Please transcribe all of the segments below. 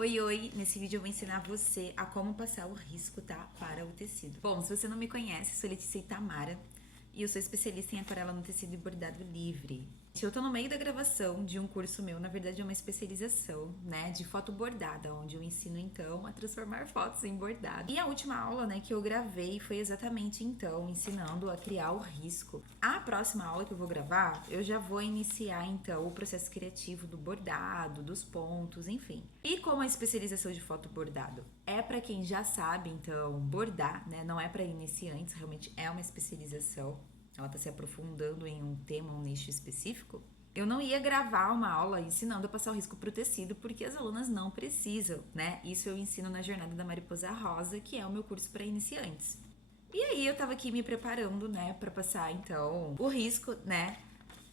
Oi, oi! Nesse vídeo eu vou ensinar você a como passar o risco, tá? Para o tecido. Bom, se você não me conhece, sou Letícia Itamara e eu sou especialista em aquarela no tecido e bordado livre. Eu tô no meio da gravação de um curso meu, na verdade é uma especialização, né, de foto bordada, onde eu ensino então a transformar fotos em bordado. E a última aula, né, que eu gravei foi exatamente então ensinando a criar o risco. A próxima aula que eu vou gravar, eu já vou iniciar então o processo criativo do bordado, dos pontos, enfim. E como a especialização de foto bordado é para quem já sabe então bordar, né, não é para iniciantes, realmente é uma especialização. Ela está se aprofundando em um tema, um nicho específico, eu não ia gravar uma aula ensinando a passar o risco para o tecido, porque as alunas não precisam, né? Isso eu ensino na Jornada da Mariposa Rosa, que é o meu curso para iniciantes. E aí eu tava aqui me preparando, né, para passar então o risco, né,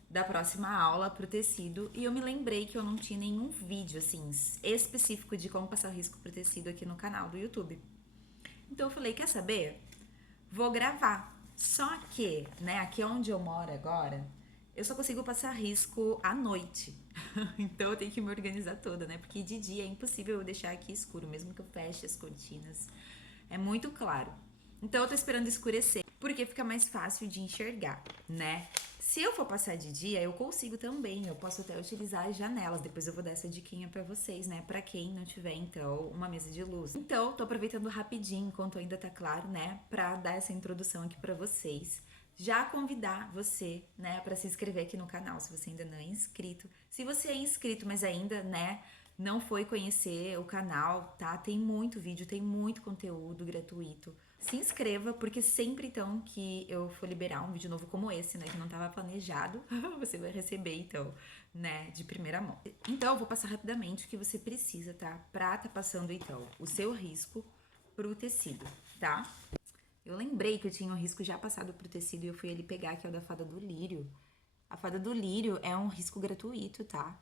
da próxima aula pro tecido, e eu me lembrei que eu não tinha nenhum vídeo assim específico de como passar o risco pro tecido aqui no canal do YouTube. Então eu falei, quer saber? Vou gravar. Só que, né, aqui onde eu moro agora, eu só consigo passar risco à noite. Então eu tenho que me organizar toda, né? Porque de dia é impossível eu deixar aqui escuro, mesmo que eu feche as cortinas. É muito claro. Então eu tô esperando escurecer, porque fica mais fácil de enxergar, né? Se eu for passar de dia, eu consigo também. Eu posso até utilizar as janelas. Depois eu vou dar essa diquinha pra vocês, né? Pra quem não tiver, então, uma mesa de luz. Então, tô aproveitando rapidinho, enquanto ainda tá claro, né? Pra dar essa introdução aqui pra vocês. Já convidar você, né, pra se inscrever aqui no canal, se você ainda não é inscrito. Se você é inscrito, mas ainda, né, não foi conhecer o canal, tá? Tem muito vídeo, tem muito conteúdo gratuito. Se inscreva, porque sempre então que eu for liberar um vídeo novo como esse, né, que não estava planejado, você vai receber então, né, de primeira mão. Então eu vou passar rapidamente o que você precisa, tá? Pra tá passando então o seu risco pro tecido, tá? Eu lembrei que eu tinha um risco já passado pro tecido e eu fui ali pegar, que é o da fada do lírio. A fada do lírio é um risco gratuito, tá?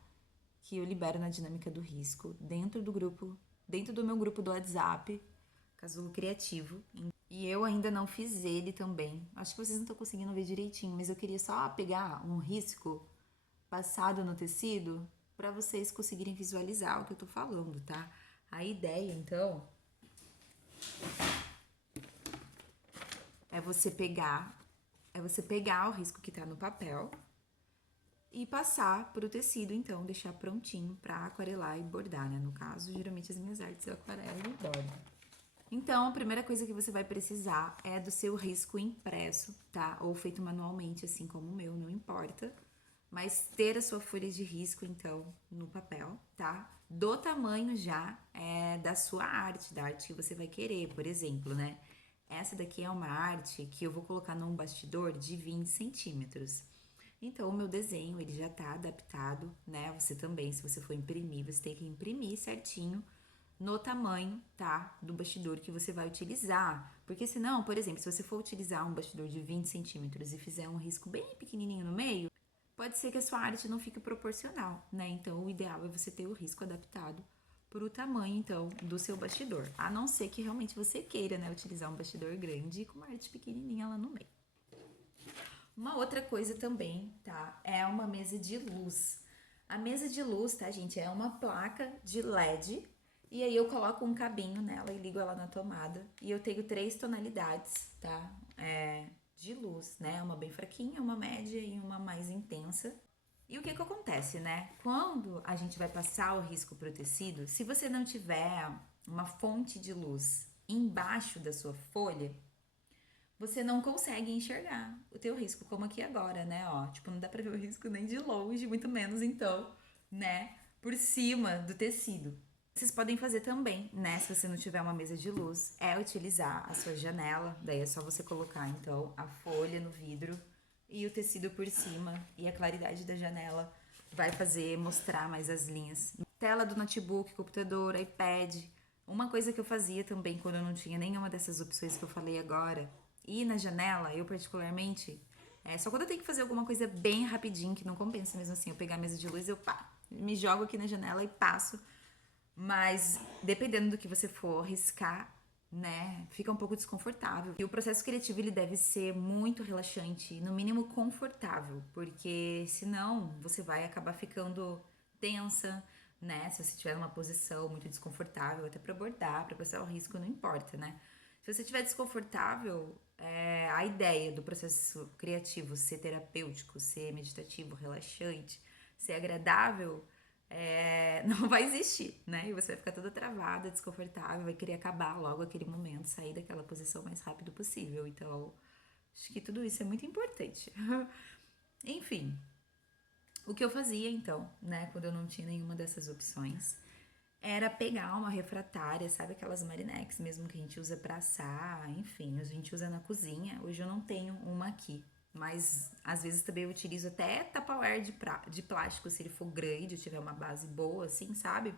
Que eu libero na dinâmica do risco dentro do grupo, dentro do meu grupo do WhatsApp, Casulo Criativo. E eu ainda não fiz ele também. Acho que vocês não estão conseguindo ver direitinho, mas eu queria só pegar um risco passado no tecido para vocês conseguirem visualizar o que eu tô falando, tá? A ideia, então, é você pegar, o risco que tá no papel e passar pro tecido, então, deixar prontinho pra aquarelar e bordar, né? No caso, geralmente as minhas artes eu aquarelo e bordo. Então, a primeira coisa que você vai precisar é do seu risco impresso, tá? Ou feito manualmente, assim como o meu, não importa. Mas ter a sua folha de risco, então, no papel, tá? Do tamanho já da sua arte, da arte que você vai querer, por exemplo, né? Essa daqui é uma arte que eu vou colocar num bastidor de 20 centímetros. Então, o meu desenho, ele já tá adaptado, né? Você também, se você for imprimir, você tem que imprimir certinho no tamanho, tá? Do bastidor que você vai utilizar. Porque senão, por exemplo, se você for utilizar um bastidor de 20 centímetros e fizer um risco bem pequenininho no meio, pode ser que a sua arte não fique proporcional, né? Então, o ideal é você ter o risco adaptado para o tamanho, então, do seu bastidor. A não ser que realmente você queira, né, utilizar um bastidor grande com uma arte pequenininha lá no meio. Uma outra coisa também, tá? É uma mesa de luz. A mesa de luz, tá, gente? É uma placa de LED. E aí eu coloco um cabinho nela e ligo ela na tomada. E eu tenho 3 tonalidades, tá? De luz, né? Uma bem fraquinha, uma média e uma mais intensa. E o que que acontece, né? Quando a gente vai passar o risco pro tecido, se você não tiver uma fonte de luz embaixo da sua folha, você não consegue enxergar o teu risco, como aqui agora, né? Ó, tipo, não dá pra ver o risco nem de longe, muito menos então, né? Por cima do tecido. Vocês podem fazer também, né? Se você não tiver uma mesa de luz, é utilizar a sua janela. Daí é só você colocar, então, a folha no vidro e o tecido por cima. E a claridade da janela vai fazer mostrar mais as linhas. Tela do notebook, computador, iPad. Uma coisa que eu fazia também quando eu não tinha nenhuma dessas opções que eu falei agora, e na janela, eu particularmente, só quando eu tenho que fazer alguma coisa bem rapidinho, que não compensa mesmo assim, eu pegar a mesa de luz, eu pá, me jogo aqui na janela e passo. Mas dependendo do que você for riscar, né, fica um pouco desconfortável. E o processo criativo ele deve ser muito relaxante, no mínimo confortável, porque senão você vai acabar ficando tensa, né? Se você estiver numa posição muito desconfortável, até pra bordar, pra passar o risco, não importa, né? Se você estiver desconfortável, a ideia do processo criativo ser terapêutico, ser meditativo, relaxante, ser agradável, não vai existir, né? E você vai ficar toda travada, desconfortável, vai querer acabar logo aquele momento, sair daquela posição o mais rápido possível. Então, acho que tudo isso é muito importante. Enfim, o que eu fazia então, né, quando eu não tinha nenhuma dessas opções, era pegar uma refratária, sabe aquelas marinex mesmo que a gente usa pra assar, enfim, a gente usa na cozinha. Hoje eu não tenho uma aqui, mas às vezes também eu utilizo até Tupperware de plástico, se ele for grande, eu tiver uma base boa, assim, sabe?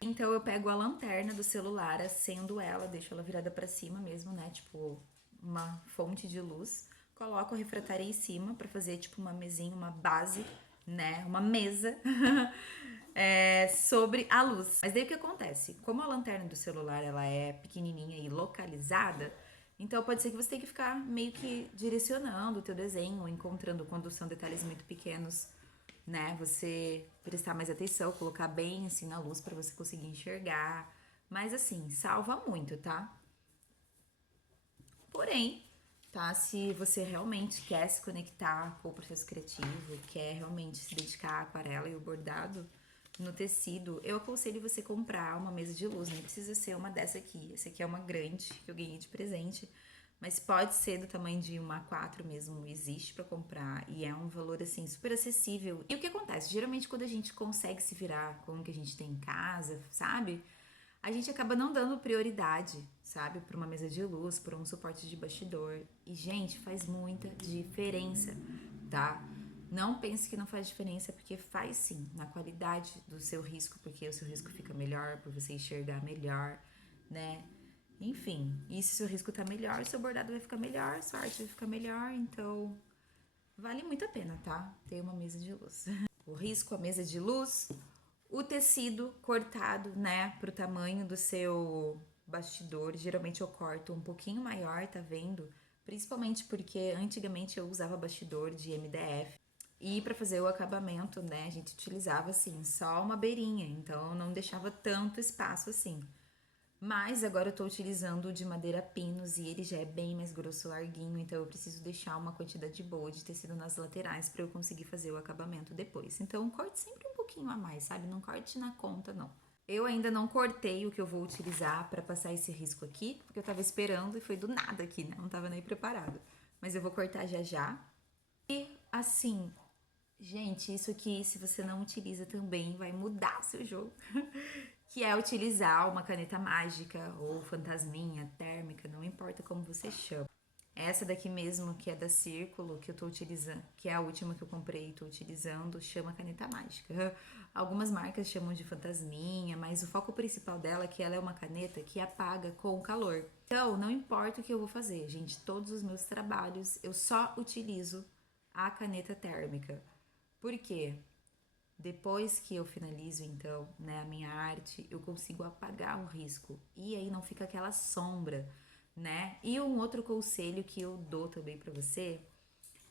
Então eu pego a lanterna do celular, acendo ela, deixo ela virada pra cima mesmo, né? Tipo, uma fonte de luz. Coloco a refratária em cima pra fazer tipo uma mesinha, uma base, né? Uma mesa sobre a luz. Mas daí o que acontece? Como a lanterna do celular ela é pequenininha e localizada, então pode ser que você tenha que ficar meio que direcionando o teu desenho, encontrando quando são detalhes muito pequenos, né? Você prestar mais atenção, colocar bem assim na luz para você conseguir enxergar. Mas assim, salva muito, tá? Porém, tá? Se você realmente quer se conectar com o processo criativo, quer realmente se dedicar à aquarela e o bordado no tecido, eu aconselho você comprar uma mesa de luz. Nem precisa ser uma dessa aqui. Essa aqui é uma grande que eu ganhei de presente. Mas pode ser do tamanho de uma A4 mesmo, existe para comprar e é um valor assim super acessível. E o que acontece? Geralmente quando a gente consegue se virar com o que a gente tem em casa, sabe? A gente acaba não dando prioridade, sabe, para uma mesa de luz, para um suporte de bastidor. E gente, faz muita diferença, tá? Não pense que não faz diferença, porque faz sim, na qualidade do seu risco, porque o seu risco fica melhor, por você enxergar melhor, né? Enfim, e se o seu risco tá melhor, seu bordado vai ficar melhor, sua arte vai ficar melhor, então vale muito a pena, tá? Ter uma mesa de luz. O risco, a mesa de luz, o tecido cortado, né, pro tamanho do seu bastidor. Geralmente eu corto um pouquinho maior, tá vendo? Principalmente porque antigamente eu usava bastidor de MDF. E para fazer o acabamento, né, a gente utilizava assim, só uma beirinha, então não deixava tanto espaço assim. Mas agora eu tô utilizando o de madeira pinos e ele já é bem mais grosso, larguinho, então eu preciso deixar uma quantidade boa de tecido nas laterais para eu conseguir fazer o acabamento depois. Então corte sempre um pouquinho a mais, sabe? Não corte na conta, não. Eu ainda não cortei o que eu vou utilizar para passar esse risco aqui, porque eu tava esperando e foi do nada aqui, né? Não tava nem preparado. Mas eu vou cortar já já. E assim, gente, isso aqui, se você não utiliza também, vai mudar seu jogo. Que é utilizar uma caneta mágica ou fantasminha, térmica, não importa como você chama. Essa daqui mesmo, que é da Círculo, que eu tô utilizando, que é a última que eu comprei e tô utilizando, chama caneta mágica. Algumas marcas chamam de fantasminha, mas o foco principal dela é que ela é uma caneta que apaga com o calor. Então, não importa o que eu vou fazer, gente, todos os meus trabalhos eu só utilizo a caneta térmica. Por quê? Depois que eu finalizo, então, né, a minha arte, eu consigo apagar o risco. E aí não fica aquela sombra, né? E um outro conselho que eu dou também pra você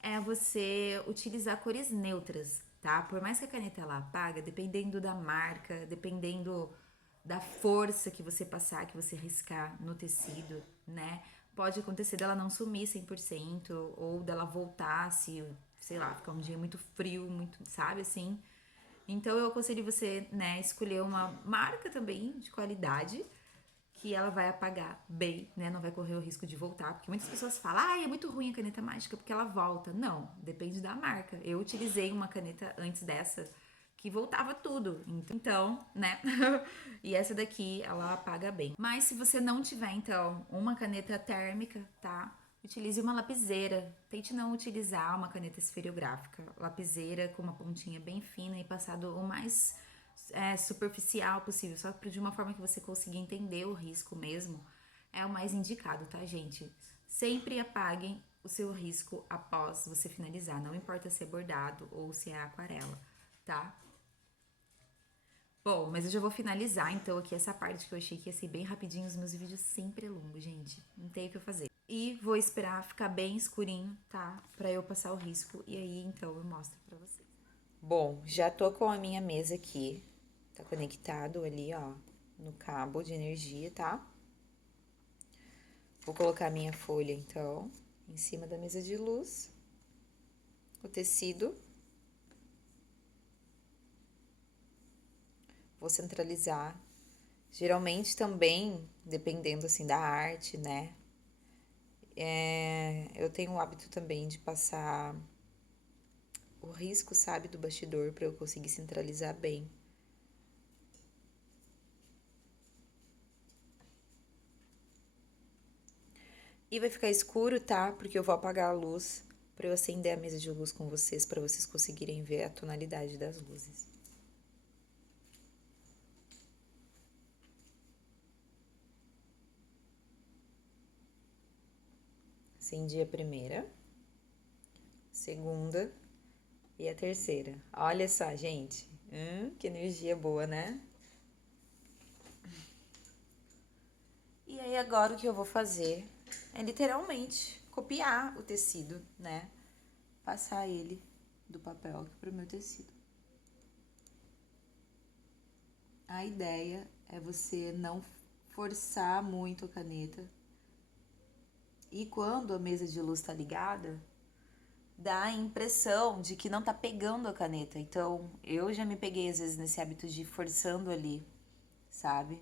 é você utilizar cores neutras, tá? Por mais que a caneta ela apaga, dependendo da marca, dependendo da força que você passar, que você riscar no tecido, né? Pode acontecer dela não sumir 100% ou dela voltar se, sei lá, ficar um dia muito frio, muito, sabe assim? Então eu aconselho você, né, escolher uma marca também de qualidade que ela vai apagar bem, né? Não vai correr o risco de voltar, porque muitas pessoas falam: "Ah, é muito ruim a caneta mágica porque ela volta". Não, depende da marca. Eu utilizei uma caneta antes dessa que voltava tudo. Então, né? E essa daqui ela apaga bem. Mas se você não tiver então uma caneta térmica, tá? Utilize uma lapiseira. Tente não utilizar uma caneta esferográfica. Lapiseira com uma pontinha bem fina e passado o mais superficial possível, só de uma forma que você consiga entender o risco mesmo, é o mais indicado, tá, gente? Sempre apaguem o seu risco após você finalizar, não importa se é bordado ou se é aquarela, tá? Bom, mas eu já vou finalizar então aqui essa parte que eu achei que ia ser bem rapidinho. Os meus vídeos sempre é longo, gente. Não tem o que eu fazer. E vou esperar ficar bem escurinho, tá? Pra eu passar o risco e aí então eu mostro pra vocês. Bom, já tô com a minha mesa aqui, Tá conectado ali, ó, no cabo de energia, tá? Vou colocar a minha folha, então, em cima da mesa de luz. O tecido. Vou centralizar. Geralmente também, dependendo, assim, da arte, né? Eu tenho o hábito também de passar o risco, sabe, do bastidor para eu conseguir centralizar bem. E vai ficar escuro, tá? Porque eu vou apagar a luz para eu acender a mesa de luz com vocês, para vocês conseguirem ver a tonalidade das luzes. Acendi a primeira, segunda e a terceira. Olha só, gente. Que energia boa, né? E aí agora o que eu vou fazer é literalmente copiar o tecido, né? Passar ele do papel aqui pro meu tecido. A ideia é você não forçar muito a caneta. E quando a mesa de luz tá ligada, dá a impressão de que não tá pegando a caneta. Então, eu já me peguei às vezes nesse hábito de ir forçando ali, sabe?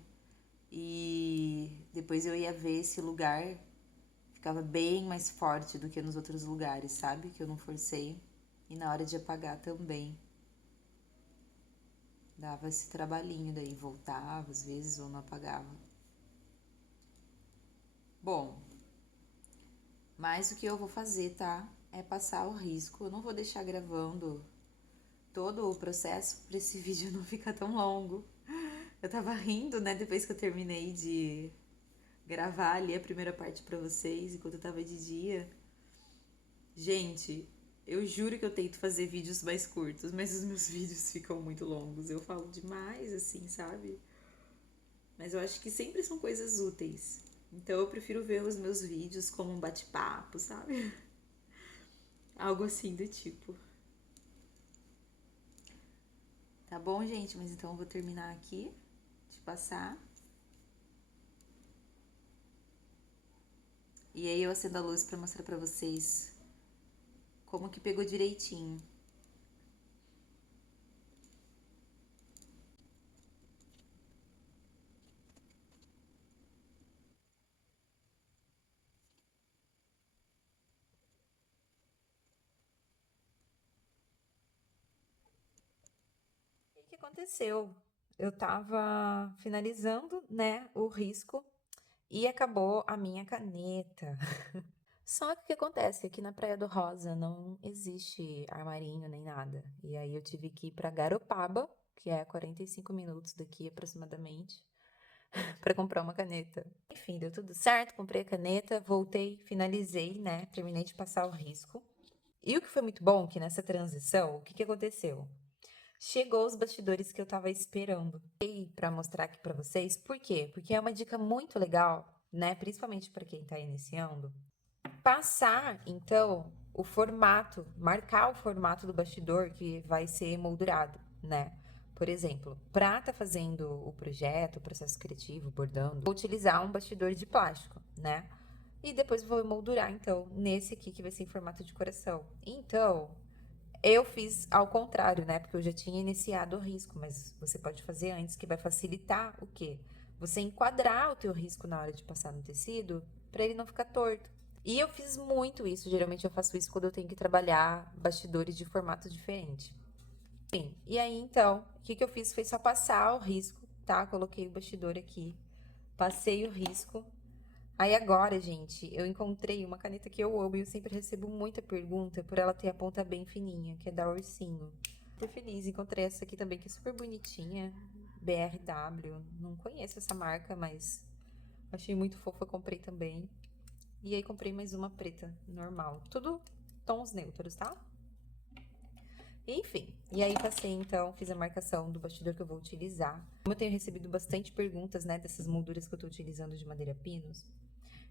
E depois eu ia ver esse lugar, ficava bem mais forte do que nos outros lugares, sabe? Que eu não forcei. E na hora de apagar também. Dava esse trabalhinho daí, voltava às vezes ou não apagava. Bom, mas o que eu vou fazer, tá? É passar o risco. Eu não vou deixar gravando todo o processo para esse vídeo não ficar tão longo. Eu tava rindo, né, depois que eu terminei de gravar ali a primeira parte para vocês, enquanto eu tava de dia. Gente, eu juro que eu tento fazer vídeos mais curtos, mas os meus vídeos ficam muito longos. Eu falo demais, assim, sabe? Mas eu acho que sempre são coisas úteis. Então eu prefiro ver os meus vídeos como um bate-papo, sabe? Algo assim do tipo. Tá bom, gente? Mas então eu vou terminar aqui de passar. E aí eu acendo a luz pra mostrar pra vocês como que pegou direitinho. O que aconteceu? Eu tava finalizando, né, o risco e acabou a minha caneta. Só que o que acontece? Aqui na Praia do Rosa não existe armarinho nem nada. E aí eu tive que ir pra Garopaba, que é 45 minutos daqui aproximadamente, pra comprar uma caneta. Enfim, deu tudo certo, comprei a caneta, voltei, finalizei, né? Terminei de passar o risco. E o que foi muito bom, que nessa transição, o que que aconteceu? Chegou os bastidores que eu tava esperando. E para mostrar aqui para vocês, por quê? Porque é uma dica muito legal, né? Principalmente para quem tá iniciando. Passar, então, o formato, marcar o formato do bastidor que vai ser moldurado, né? Por exemplo, para estar fazendo o projeto, o processo criativo, bordando, vou utilizar um bastidor de plástico, né? E depois vou moldurar, então, nesse aqui que vai ser em formato de coração. Então, eu fiz ao contrário, né? Porque eu já tinha iniciado o risco, mas você pode fazer antes, que vai facilitar o quê? Você enquadrar o teu risco na hora de passar no tecido, para ele não ficar torto. E eu fiz muito isso, geralmente eu faço isso quando eu tenho que trabalhar bastidores de formato diferente. Sim, e aí então, o que que eu fiz foi só passar o risco, tá? Coloquei o bastidor aqui, passei o risco. Aí agora, gente, eu encontrei uma caneta que eu amo e eu sempre recebo muita pergunta por ela ter a ponta bem fininha, que é da Ursinho. Super feliz, encontrei essa aqui também, que é super bonitinha, BRW. Não conheço essa marca, mas achei muito fofa, comprei também. E aí comprei mais uma preta, normal. Tudo tons neutros, tá? Enfim, e aí passei então, fiz a marcação do bastidor que eu vou utilizar. Como eu tenho recebido bastante perguntas, né, dessas molduras que eu tô utilizando de madeira pinos,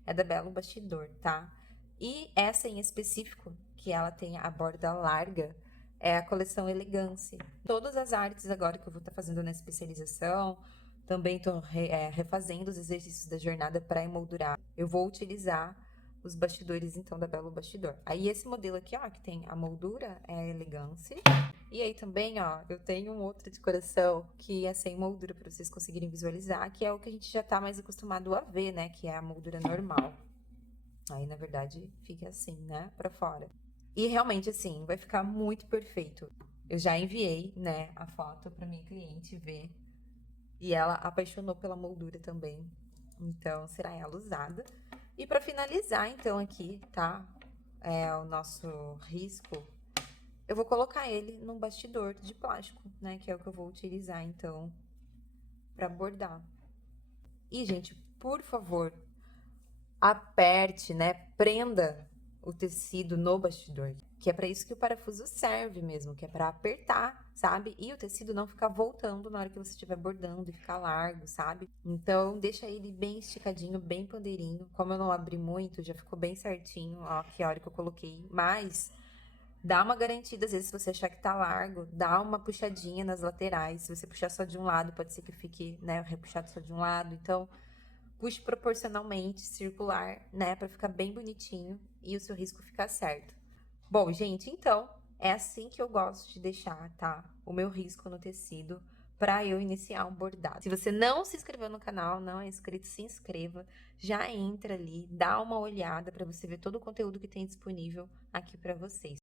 é da Belo Bastidor, tá? E essa em específico, que ela tem a borda larga, é a coleção Elegance. Todas as artes agora que eu vou estar fazendo na especialização, também estou refazendo os exercícios da jornada para emoldurar. Eu vou utilizar os bastidores, então, da Belo Bastidor. Aí, esse modelo aqui, ó, que tem a moldura, é a Elegance. E aí também, ó, eu tenho um outro de coração que é sem moldura, para vocês conseguirem visualizar, que é o que a gente já tá mais acostumado a ver, né? Que é a moldura normal. Aí, na verdade, fica assim, né? Pra fora. E realmente, assim, vai ficar muito perfeito. Eu já enviei, né, a foto pra minha cliente ver. E ela apaixonou pela moldura também. Então, será ela usada. E pra finalizar, então, aqui, tá? O nosso risco. Eu vou colocar ele num bastidor de plástico, né? Que é o que eu vou utilizar, então, pra bordar. E, gente, por favor, aperte, né? Prenda o tecido no bastidor, que é para isso que o parafuso serve mesmo, que é para apertar, sabe? E o tecido não ficar voltando na hora que você estiver bordando e ficar largo, sabe? Então, deixa ele bem esticadinho, bem pandeirinho. Como eu não abri muito, já ficou bem certinho, ó, que a hora que eu coloquei. Mas dá uma garantida, às vezes, se você achar que tá largo, dá uma puxadinha nas laterais. Se você puxar só de um lado, pode ser que fique, né, repuxado só de um lado. Então, puxe proporcionalmente, circular, né, pra ficar bem bonitinho e o seu risco ficar certo. Bom, gente, então, é assim que eu gosto de deixar, tá? O meu risco no tecido para eu iniciar um bordado. Se você não se inscreveu no canal, não é inscrito, se inscreva. Já entra ali, dá uma olhada para você ver todo o conteúdo que tem disponível aqui para vocês.